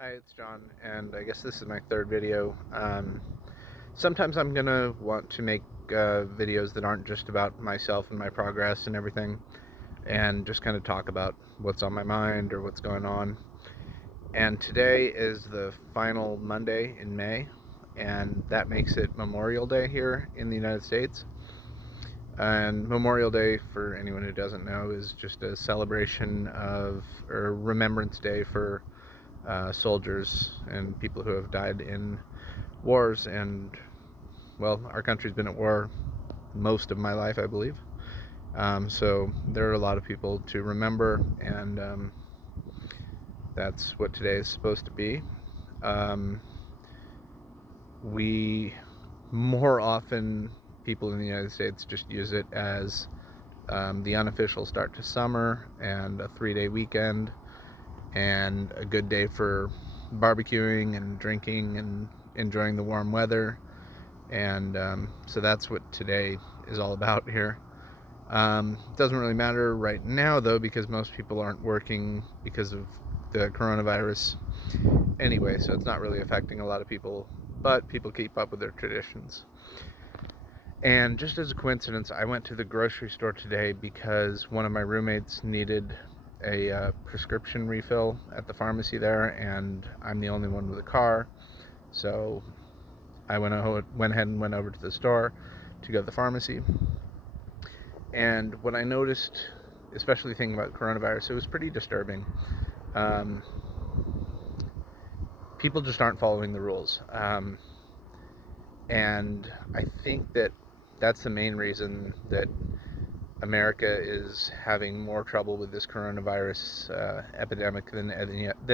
Hi, it's John, and I guess this is my third video. Sometimes I'm gonna want to make videos that aren't just about myself and my progress and everything, and just kind of talk about what's on my mind or what's going on. And today is the final Monday in May, and that makes it Memorial Day here in the United States. And Memorial Day, for anyone who doesn't know, is just a celebration of, or Remembrance Day for soldiers and people who have died in wars. And, well, our country's been at war most of my life, I believe. So there are a lot of people to remember, and that's what today is supposed to be. We more often, people in the United States just use it as the unofficial start to summer and a 3-day weekend and a good day for barbecuing and drinking and enjoying the warm weather. And so that's what today is all about here. It doesn't really matter right now, though, because most people aren't working because of the coronavirus anyway, so it's not really affecting a lot of people, but people keep up with their traditions. And just as a coincidence, I went to the grocery store today because one of my roommates needed a prescription refill at the pharmacy there, and I'm the only one with a car. So I went ahead and went over to the store to go to the pharmacy. And what I noticed, especially thinking about coronavirus, it was pretty disturbing. Um, People just aren't following the rules. And I think that that's the main reason that America is having more trouble with this coronavirus epidemic than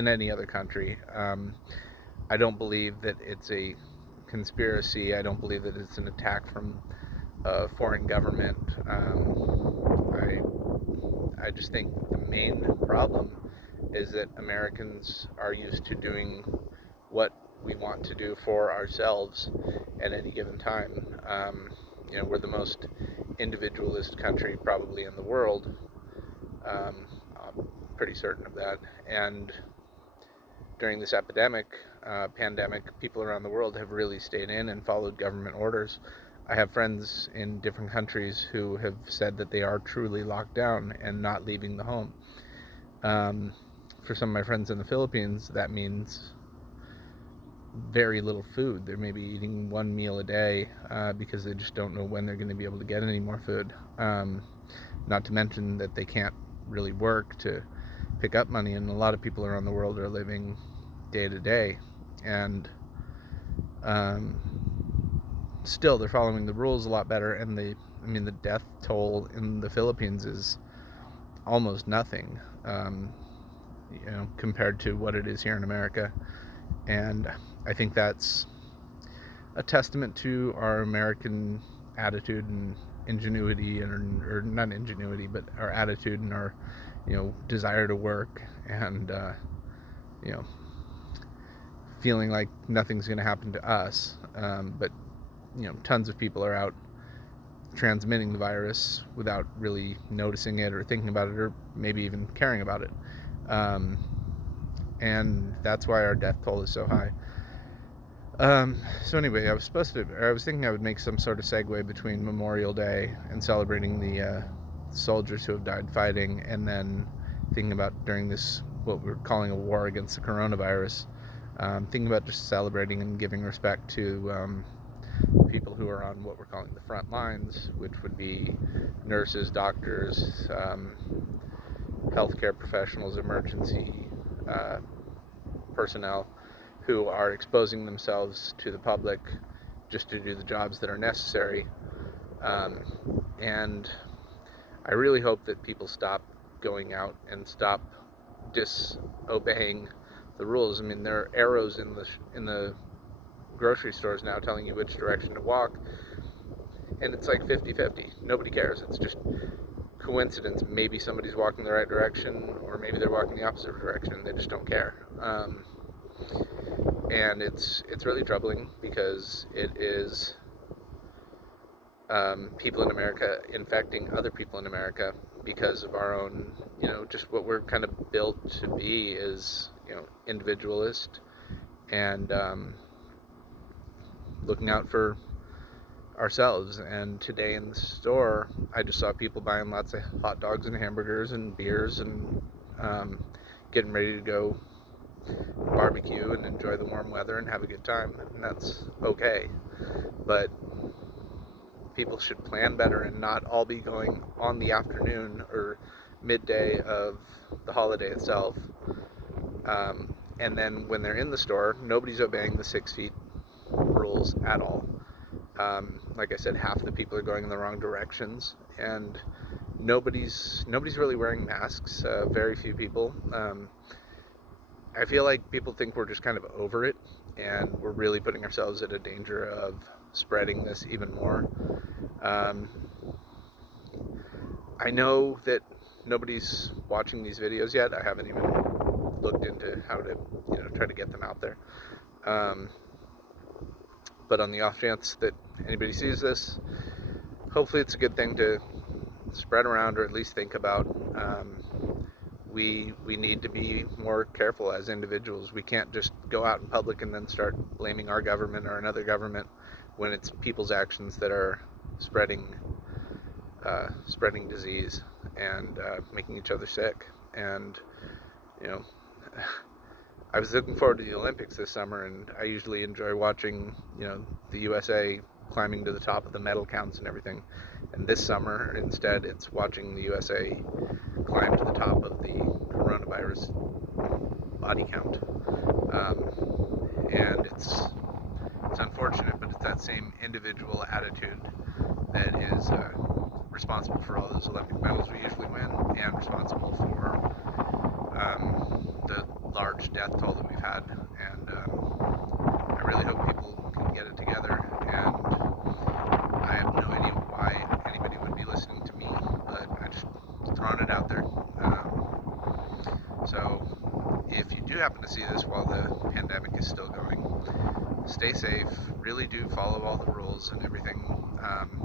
any other country. I don't believe that it's a conspiracy. I don't believe that it's an attack from a foreign government. I just think the main problem is that Americans are used to doing what we want to do for ourselves at any given time. We're the most individualist country probably in the world. I'm pretty certain of that. And during this pandemic, people around the world have really stayed in and followed government orders. I have friends in different countries who have said that they are truly locked down and not leaving the home. For some of my friends in the Philippines, that means very little food. They may be eating one meal a day because they just don't know when they're going to be able to get any more food. Not to mention that they can't really work to pick up money, and a lot of people around the world are living day to day. And um, still, they're following the rules a lot better. And the death toll in the Philippines is almost nothing, compared to what it is here in America. And I think that's a testament to our American attitude and ingenuity, or not ingenuity, but our attitude and our, desire to work, and you know, feeling like nothing's going to happen to us. But tons of people are out transmitting the virus without really noticing it or thinking about it or maybe even caring about it. And that's why our death toll is so high. So anyway, I was thinking I would make some sort of segue between Memorial Day and celebrating the soldiers who have died fighting, and then thinking about during this, what we're calling a war against the coronavirus, thinking about just celebrating and giving respect to people who are on what we're calling the front lines, which would be nurses, doctors, healthcare professionals, emergency personnel who are exposing themselves to the public just to do the jobs that are necessary. And I really hope that people stop going out and stop disobeying the rules. I mean, there are arrows in the grocery stores now telling you which direction to walk, and it's like 50-50. Nobody cares. It's just coincidence. Maybe somebody's walking the right direction, or maybe they're walking the opposite direction. They just don't care. And it's really troubling because it is people in America infecting other people in America because of our own, just what we're kind of built to be is individualist, and looking out for ourselves. And today in the store, I just saw people buying lots of hot dogs and hamburgers and beers and getting ready to go barbecue and enjoy the warm weather and have a good time, and that's okay. But people should plan better and not all be going on the afternoon or midday of the holiday itself. And then when they're in the store, nobody's obeying the 6 feet rules at all. Like I said, half the people are going in the wrong directions, and nobody's really wearing masks. Very few people. I feel like people think we're just kind of over it, and we're really putting ourselves at a danger of spreading this even more. I know that nobody's watching these videos yet. I haven't even looked into how to, try to get them out there. But on the off chance that anybody sees this, hopefully it's a good thing to spread around, or at least think about. We need to be more careful as individuals. We can't just go out in public and then start blaming our government or another government when it's people's actions that are spreading disease and making each other sick. And I was looking forward to the Olympics this summer, and I usually enjoy watching the USA climbing to the top of the medal counts and everything. And this summer, instead, it's watching the USA climb to the top of the coronavirus body count. And it's unfortunate, but it's that same individual attitude that is responsible for all those Olympic medals we usually win, and responsible for the large death toll that we've had. And I really hope people can get it together. And I have no idea why anybody would be listening to me, but I just throwing it out there. So if you do happen to see this while the pandemic is still going, stay safe. Really do follow all the rules and everything,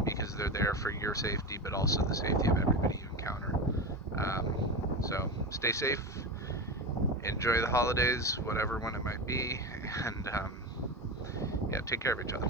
because they're there for your safety, but also the safety of everybody you encounter. So stay safe. Enjoy the holidays, whatever one it might be, and take care of each other.